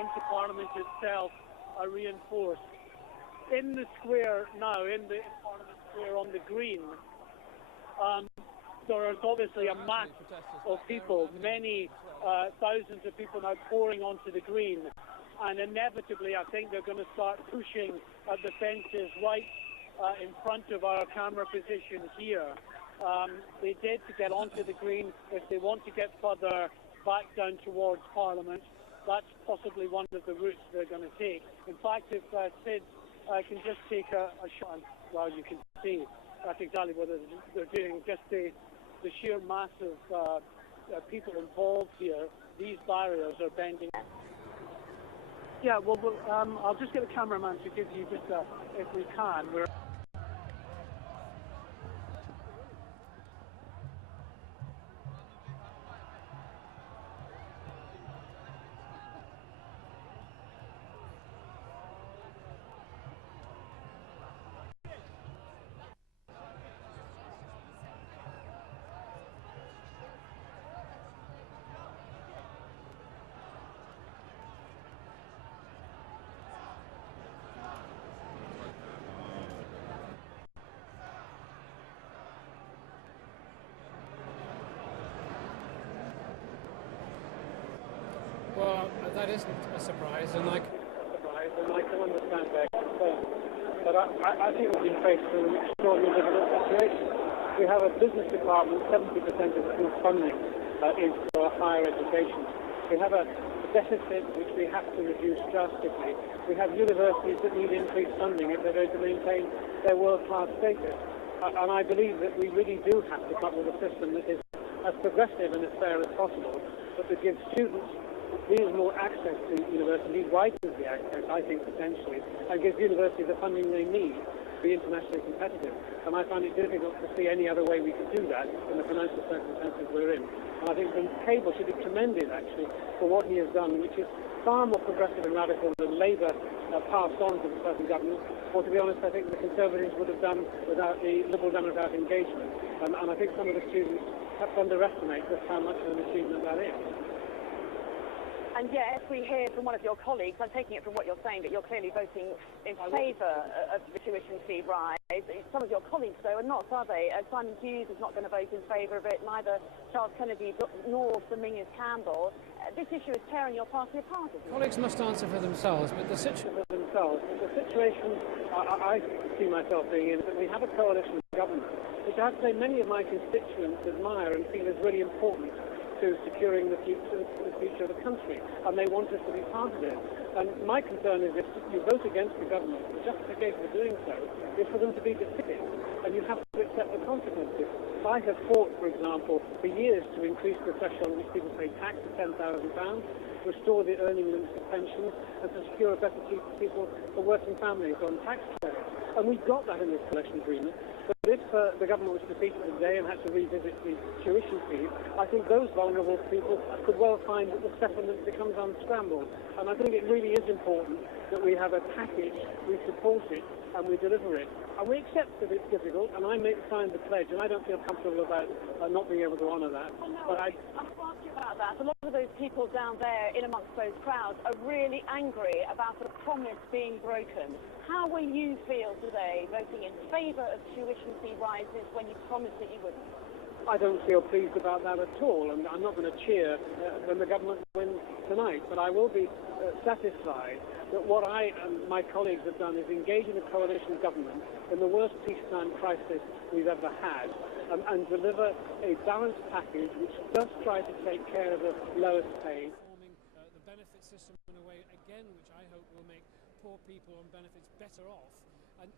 onto Parliament itself are reinforced. In the square now, in the Parliament Square on the green, there is obviously a mass of people, many thousands of people now pouring onto the green, and inevitably I think they're going to start pushing at the fences right in front of our camera position here. They did to get onto the green. If they want to get further back down towards Parliament, that's possibly one of the routes they're going to take. In fact, if Sid can just take a shot, well, you can see that's exactly what they're doing. Just the sheer mass of people involved here, these barriers are bending. Yeah, well, I'll just get the cameraman to give you just if we can. Well, that isn't a surprise, and I can understand their concern. But I think we've been faced with an extraordinarily difficult situation. We have a business department, 70% of its funding is for higher education. We have a deficit which we have to reduce drastically. We have universities that need increased funding if they're going to maintain their world-class status. And I believe that we really do have to come up with a system that is as progressive and as fair as possible, but that gives students reasonable access to universities, widens the access, I think, potentially, and gives universities the funding they need to be internationally competitive. And I find it difficult to see any other way we could do that in the financial circumstances we're in. And I think Cable should be commended, actually, for what he has done, which is far more progressive and radical than Labour passed on to the present government, or to be honest, I think the Conservatives would have done without the Liberal Democrat engagement. And I think some of the students have to underestimate just how much of an achievement that is. And yet, we hear from one of your colleagues, I'm taking it from what you're saying, that you're clearly voting in favour of the tuition fee rise. Some of your colleagues, though, are not, are they? Simon Hughes is not going to vote in favour of it, neither Charles Kennedy nor Sir Mingus Campbell. This issue is tearing your party apart, isn't it? Colleagues must answer for themselves, but the situation I see myself being in is that we have a coalition government, which I have to say many of my constituents admire and feel is really important to securing the future of the country, and they want us to be part of it. And my concern is if you vote against the government, the justification for doing so is for them to be defeated, and you have to accept the consequences. I have fought, for example, for years to increase the threshold in which people pay tax to £10,000, restore the earning limits to pensions, and to secure a better future for people, for working families on tax credits. And we got that in this coalition agreement. But if the government was defeated today and had to revisit the tuition fees, I think those vulnerable people could well find that the settlement becomes unscrambled. And I think it really is important that we have a package, we support it, and we deliver it. And we accept that it's difficult, and I signed the pledge, and I don't feel comfortable about not being able to honour that. Well, no, I have to ask you about that. A lot of those people down there in amongst those crowds are really angry about the promise being broken. How will you feel today voting in favour of tuition fee rises when you promised that you wouldn't? I don't feel pleased about that at all, and I'm not going to cheer when the government wins tonight, but I will be satisfied that what I and my colleagues have done is engage in a coalition government in the worst peacetime crisis we've ever had, and deliver a balanced package which does try to take care of the lowest paid. Reforming the benefit system in a way, again, which I hope will make poor people on benefits better off, and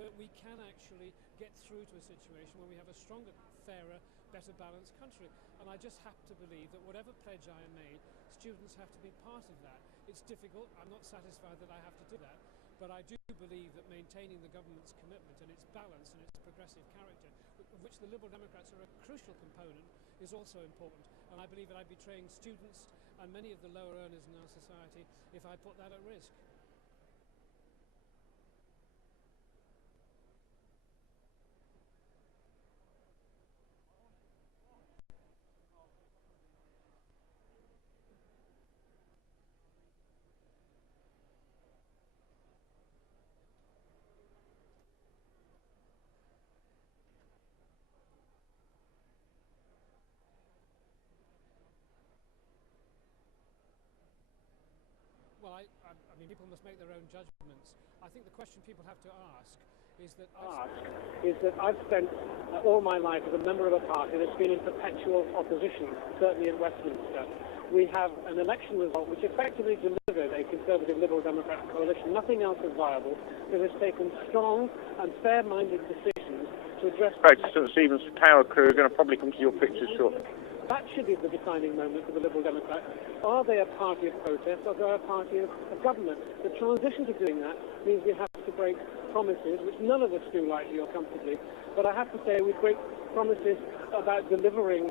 that we can actually get through to a situation where we have a stronger, fairer, better balanced country. And I just have to believe that whatever pledge I am made, students have to be part of that. It's difficult. I'm not satisfied that I have to do that, but I do believe that maintaining the government's commitment and its balance and its progressive character, of which the Liberal Democrats are a crucial component, is also important. And I believe that I'd be betraying students and many of the lower earners in our society if I put that at risk. I mean, people must make their own judgments. I think the question people have to ask is that I've spent all my life as a member of a party that's been in perpetual opposition, certainly in Westminster. We have an election result which effectively delivered a Conservative Liberal Democratic coalition, nothing else is viable, that has taken strong and fair-minded decisions to address... Right, St Stephen's Tower crew are going to probably come to your pictures shortly. That should be the defining moment for the Liberal Democrats. Are they a party of protest or are they a party of government? The transition to doing that means we have to break promises, which none of us do lightly or comfortably. But I have to say we break promises about delivering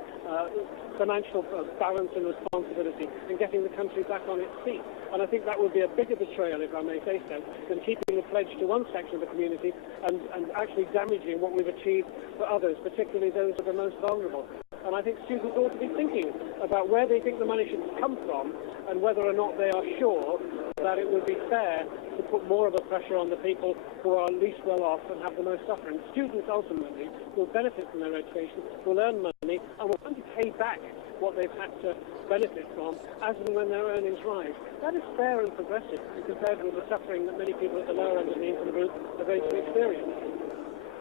financial balance and responsibility and getting the country back on its feet. And I think that would be a bigger betrayal, if I may say so, than keeping the pledge to one section of the community and actually damaging what we've achieved for others, particularly those who are the most vulnerable. And I think students ought to be thinking about where they think the money should come from and whether or not they are sure that it would be fair to put more of a pressure on the people who are least well off and have the most suffering. Students ultimately will benefit from their education, will earn money, and will only pay back what they've had to benefit from as and when their earnings rise. That is fair and progressive compared with the suffering that many people at the lower end of the income group are going to experience.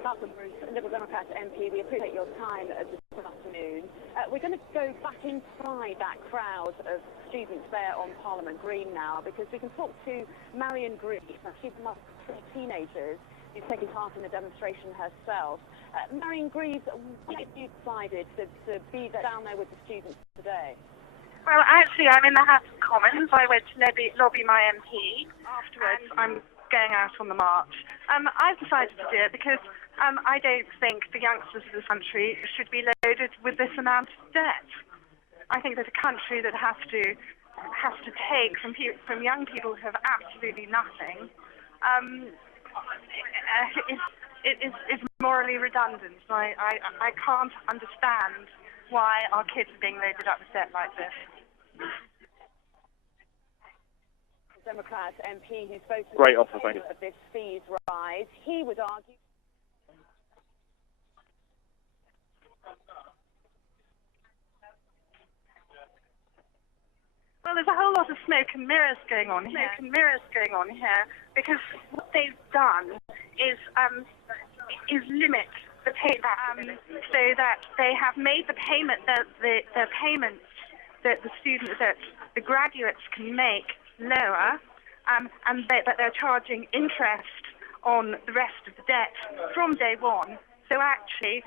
Malcolm Bruce, Liberal Democrat MP, we appreciate your time this afternoon. We're going to go back inside that crowd of students there on Parliament Green now, because we can talk to Marion Greaves. She's one of the teenagers who's taking part in the demonstration herself. Marion Greaves, why have you decided to be down there with the students today? Well, actually, I'm in the House of Commons. I went to lobby my MP. Afterwards, I'm going out on the march. I've decided to do it because I don't think the youngsters of this country should be loaded with this amount of debt. I think that a country that has to take from young people who have absolutely nothing is morally redundant. I can't understand why our kids are being loaded up with debt like this. Democrat MP who's voted Great offer, thank you. of this fees rise, he would argue. Well, there's a whole lot of smoke and mirrors going on here. Because what they've done is limit the payback, so that they have made the payment the payments that the graduates can make lower, and that they're charging interest on the rest of the debt from day one. So actually,